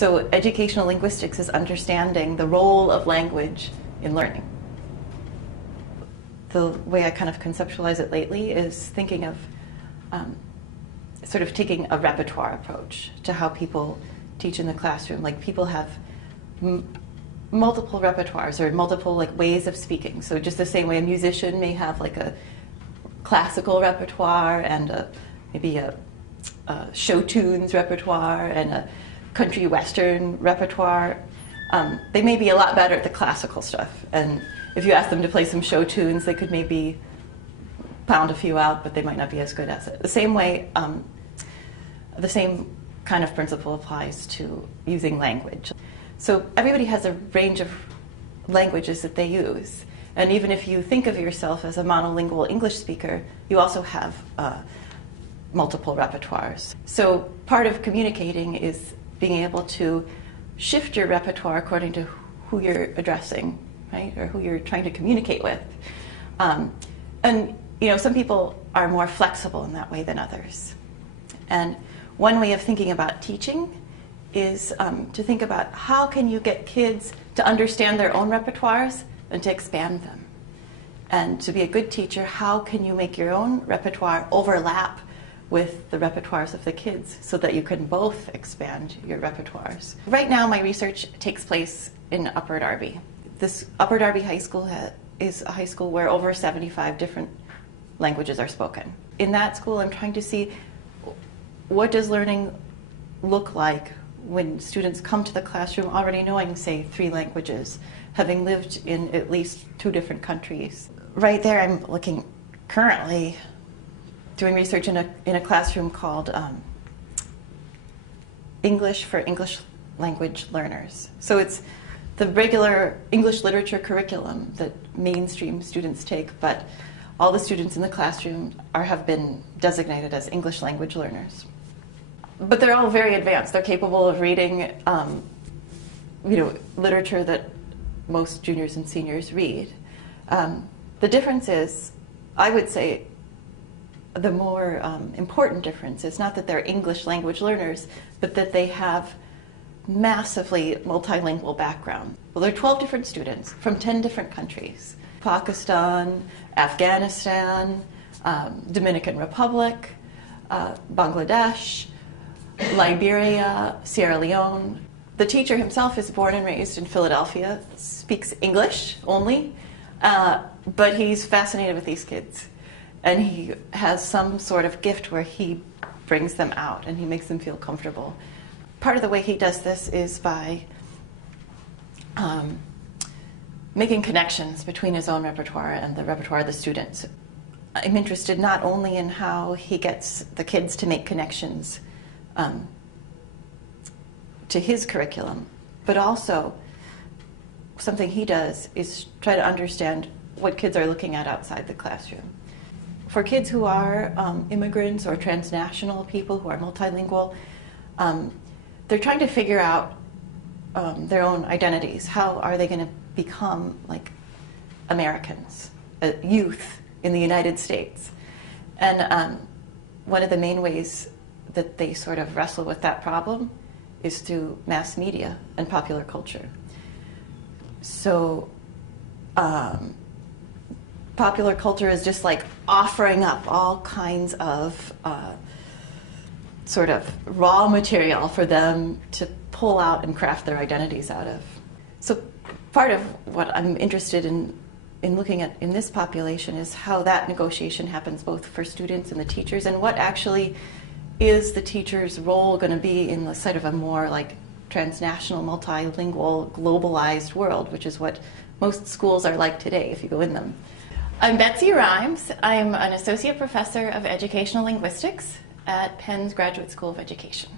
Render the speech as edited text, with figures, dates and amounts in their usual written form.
So educational linguistics is understanding the role of language in learning. The way I kind of conceptualize it lately is thinking of sort of taking a repertoire approach to how people teach in the classroom. Like people have multiple repertoires or multiple like ways of speaking. So just the same way a musician may have like a classical repertoire and maybe a show tunes repertoire and a country western repertoire. They may be a lot better at the classical stuff, and if you ask them to play some show tunes, they could maybe pound a few out, but they might not be as good as it. The same way, the same kind of principle applies to using language. So everybody has a range of languages that they use, and even if you think of yourself as a monolingual English speaker, you also have multiple repertoires. So part of communicating is being able to shift your repertoire according to who you're addressing, right, or who you're trying to communicate with. And you know, some people are more flexible in that way than others. And one way of thinking about teaching is to think about how can you get kids to understand their own repertoires and to expand them. And to be a good teacher, how can you make your own repertoire overlap with the repertoires of the kids so that you can both expand your repertoires. Right now my research takes place in Upper Darby. This Upper Darby High School is a high school where over 75 different languages are spoken. In that school I'm trying to see what does learning look like when students come to the classroom already knowing, say, 3 languages, having lived in at least 2 different countries. Right there I'm looking currently doing research in a classroom called English for English language learners. So it's the regular English literature curriculum that mainstream students take, but all the students in the classroom have been designated as English language learners. But they're all very advanced. They're capable of reading literature that most juniors and seniors read. The difference is, I would say, the more important difference is not that they're English language learners, but that they have massively multilingual background. Well, there are 12 different students from 10 different countries. Pakistan, Afghanistan, Dominican Republic, Bangladesh, Liberia, Sierra Leone. The teacher himself is born and raised in Philadelphia, speaks English only, but he's fascinated with these kids. And he has some sort of gift where he brings them out and he makes them feel comfortable. Part of the way he does this is by making connections between his own repertoire and the repertoire of the students. I'm interested not only in how he gets the kids to make connections to his curriculum, but also something he does is try to understand what kids are looking at outside the classroom. For kids who are immigrants or transnational people who are multilingual, they're trying to figure out their own identities. How are they going to become like Americans, youth in the United States? And one of the main ways that they sort of wrestle with that problem is through mass media and popular culture. So popular culture is just like offering up all kinds of sort of raw material for them to pull out and craft their identities out of. So part of what I'm interested in looking at in this population is how that negotiation happens both for students and the teachers, and what actually is the teacher's role going to be in the sort of a more like transnational, multilingual, globalized world, which is what most schools are like today if you go in them. I'm Betsy Rymes. I'm an associate professor of educational linguistics at Penn's Graduate School of Education.